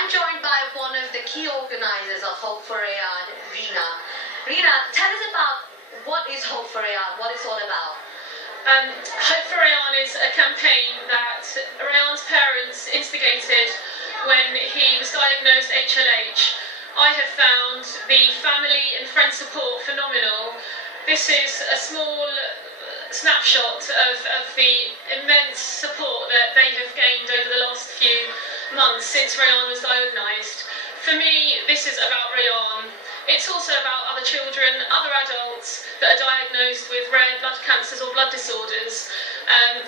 I'm joined by one of the key organisers of Hope for Rayan, Reena. Reena, tell us about what is Hope for Rayan, what it's all about. Hope for Rayan is a campaign that Rayan's parents instigated when he was diagnosed HLH. I have found the family and friend support phenomenal. This is a small snapshot of the immense support that they have gained over the last few months since Rayan was diagnosed. For me, this is about Rayan. It's also about other children, other adults that are diagnosed with rare blood cancers or blood disorders.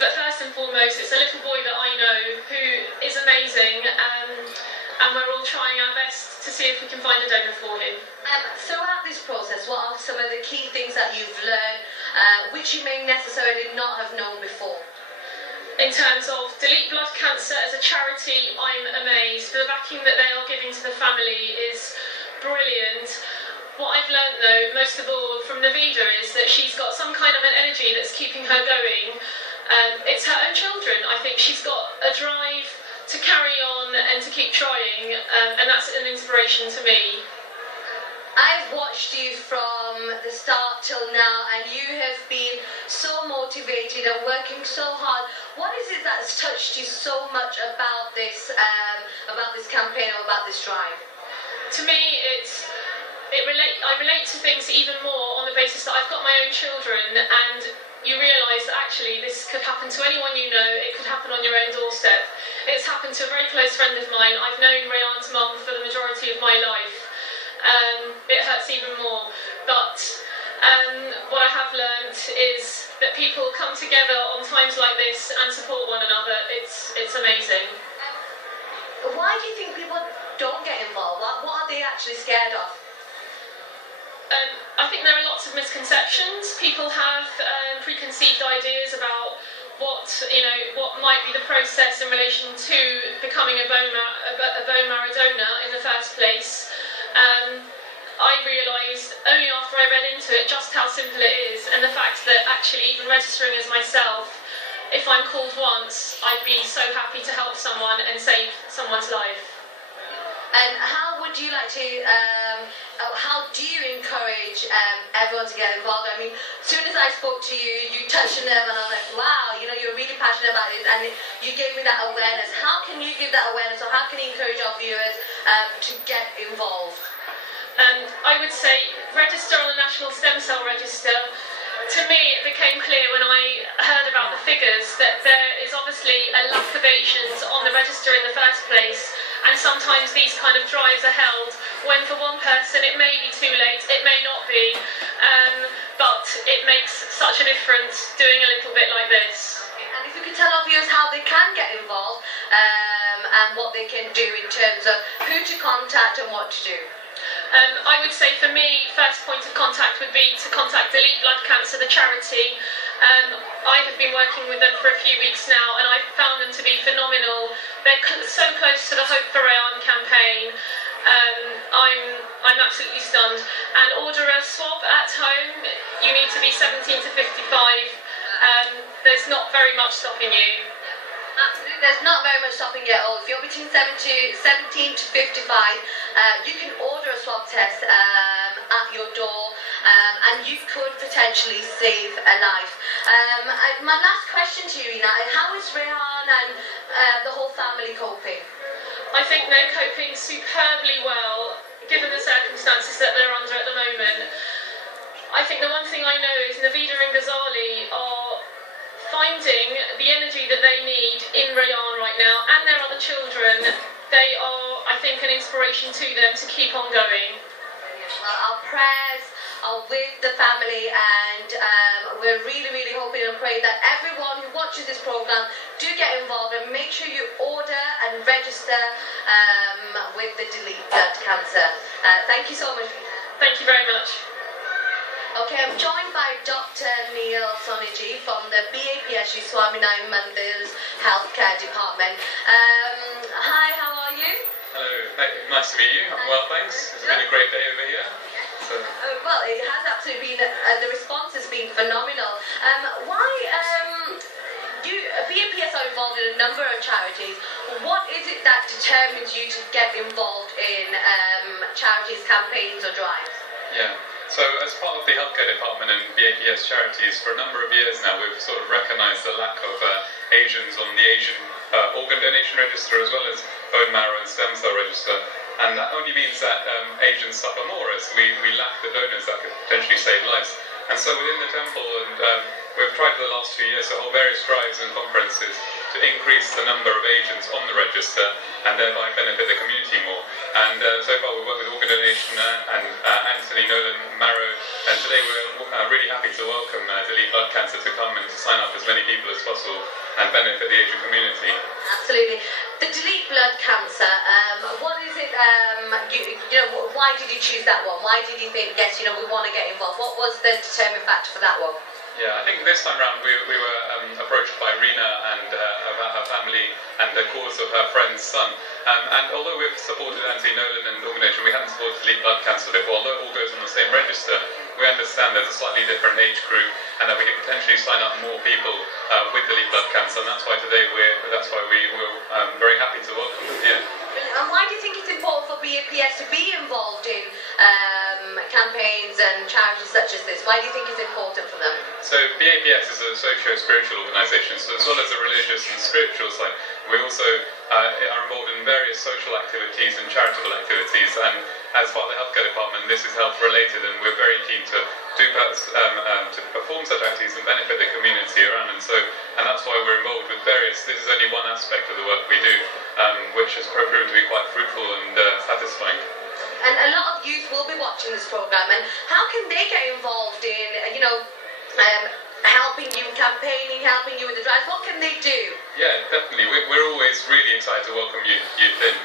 But first and foremost, it's a little boy that I know who is amazing, and we're all trying our best to see if we can find a donor for him. Throughout this process, what are some of the key things that you've learned which you may necessarily not have known before? In terms of Delete Blood Cancer as a charity, I'm amazed. The backing that they are giving to the family is brilliant. What I've learned though, most of all from Navida, is that she's got some kind of an energy that's keeping her going. It's her own children. I think she's got a drive to carry on and to keep trying, and that's an inspiration to me. I've watched you from the start till now, and you have been so motivated and working so hard. What is it that's touched you so much about this campaign or about this drive? To me, I relate to things even more on the basis that I've got my own children, and you realise that actually this could happen to anyone you know. It could happen on your own doorstep. It's happened to a very close friend of mine. I've known Rayan's mum for the majority of my life. It hurts even more, but what I have learnt is that people come together on times like this and support one another. It's amazing. Why do you think people don't get involved? What are they actually scared of? I think there are lots of misconceptions. People have preconceived ideas about what might be the process in relation to becoming a bone marrow donor in the first place. I realised only after I read into it just how simple it is, and the fact that actually even registering as myself, if I'm called once, I'd be so happy to help someone and save someone's life. And how would you like to, how do you encourage everyone to get involved? I mean, as soon as I spoke to you, you touched a nerve and I was like, wow, you're really passionate about this, and you gave me that awareness. How can you give that awareness, or how can you encourage our viewers to get involved? I would say register on the National Stem Cell Register. To me, it became clear when I heard about the figures that there is obviously a lack of Asians on the register in the first place, and sometimes these kind of drives are held when for one person it may be too late, it may not be, but it makes such a difference doing a little bit like this. And if you could tell our viewers how they can get involved and what they can do in terms of who to contact and what to do. I would say for me, first point of contact would be to contact Delete Blood Cancer, the charity. I have been working with them for a few weeks now, and I've found them to be phenomenal. They're so close to the Hope for Rayan campaign. I'm absolutely stunned. And order a swab at home. You need to be 17 to 55. There's not very much stopping you. Absolutely, there's not very much stopping you at all. If you're between 17 to 55, you can order a swab test at your door, and you could potentially save a life. My last question to you, Reena, how is Rayan and the whole family coping? I think they're coping superbly well, given the circumstances that they're under at the moment. I think the one thing I know is Navida and Ghazali are finding the energy that they need in Rayan right now, and their other children. They are, I think, an inspiration to them to keep on going. Well, our prayers are with the family, and we're really, really hoping and praying that everyone who watches this programme do get involved, and make sure you order and register with the Delete Blood Cancer. Thank you so much. Thank you very much. Okay, I'm joined by Dr. Neetal Parekh from the BAPS Shri Swaminarayan Mandir's Healthcare Department. Hi, how are you? Hello, nice to meet you. I'm well, thanks. It's been a great day over here. So. Well, it has absolutely been, the response has been phenomenal. BAPS are involved in a number of charities. What is it that determines you to get involved in charities, campaigns or drives? Yeah. So as part of the healthcare department and BAPS charities, for a number of years now, we've sort of recognised the lack of Asians on the Asian organ donation register as well as bone marrow and stem cell register. And that only means that Asians suffer more as we lack the donors that could potentially save lives. And so within the temple, and we've tried for the last few years to hold various drives and conferences to increase the number of Asians on the register and thereby benefit the community more. And so far we've worked with organ donation and Anthony Nolan Marrow, and today we're really happy to welcome Delete Blood Cancer to come and to sign up as many people as possible and benefit the Asian community. Absolutely. The Delete Blood Cancer, what is it, why did you choose that one? Why did you think, yes, we want to get involved? What was the determining factor for that one? Yeah, I think this time round we were approached by Rena and about her family and the cause of her friend's son. And although we've supported Anthony Nolan and the organisation, we hadn't supported Delete Blood Cancer before. Although it all goes on the same register, we understand there's a slightly different age group and that we could potentially sign up more people with Delete Blood Cancer. And that's why today we're very happy to welcome them here. And why do you think it's important for BAPS to be involved in campaigns and charities such as this? Why do you think it's important for them? So BAPS is a socio-spiritual organisation, so as well as the religious and spiritual side, we also are involved in various social activities and charitable activities, and as part of the healthcare department this is health related, and we're very keen to perform such activities and benefit the community around, and that's why we're involved with various. This is only one aspect of the work we do, which has proved to be quite fruitful and satisfying. And a lot of youth will be watching this programme, and how can they get involved in, helping you, campaigning, helping you with the drives? What can they do? Yeah, definitely. We're always really excited to welcome youth in.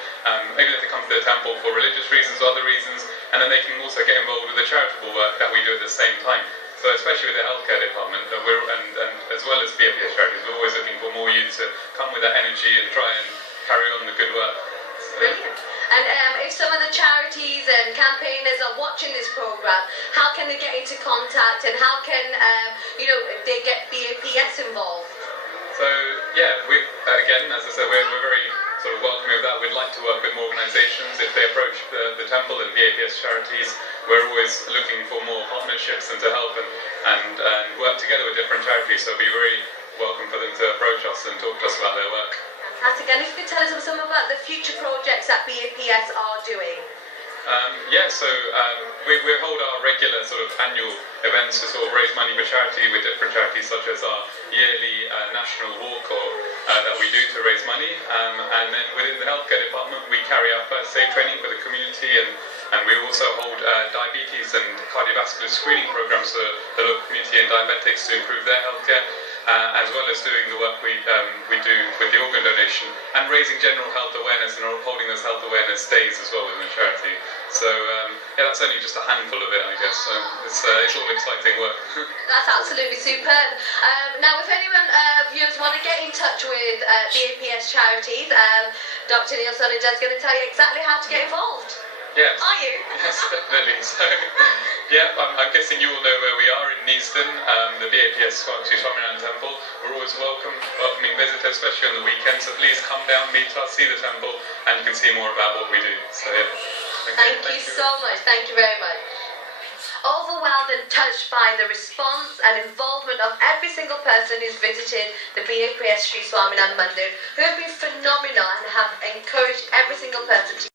Maybe if they come to the temple for religious reasons or other reasons, and then they can also get involved with the charitable work that we do at the same time. So especially with the healthcare department, and as well as BAPS charities, we're always looking for more youth to come with that energy and try and carry on the good work. Brilliant. And if some of the charities and campaigners are watching this programme, how can they get into contact, and how can they get BAPS involved? So yeah, again, as I said, we're very sort of welcoming of that. We'd like to work with more organisations. If they approach the temple and BAPS charities, we're always looking for more partnerships and to help and work together with different charities. So it'd be very welcome for them to approach us and talk to us about their work. Fantastic. And if you could tell us some about the future projects that BAPS are doing. We hold our regular sort of annual events to sort of raise money for charity with different charities, such as our yearly national walk that we do to raise money. And then within the healthcare department, we carry out first aid training for the community, and we also hold diabetes and cardiovascular screening programs for the local community and diabetics to improve their healthcare. As well as doing the work we do with the organ donation and raising general health awareness and holding those health awareness days as well within the charity. So that's only just a handful of it, I guess. So it's all exciting work. That's absolutely superb. Now, if anyone viewers want to get in touch with BAPS charities, Dr. Neil Soninja is going to tell you exactly how to get involved. Yeah. Are you? Yes, definitely. So, yeah, I'm guessing you all know where we are in Neasden, the BAPS Shri Swaminarayan temple. We're always welcoming visitors, especially on the weekend. So please come down, meet us, see the temple, and you can see more about what we do. So yeah. Thank you so much. Thank you very much. Overwhelmed and touched by the response and involvement of every single person who's visited the BAPS Shri Swaminarayan Mandir, who have been phenomenal and have encouraged every single person to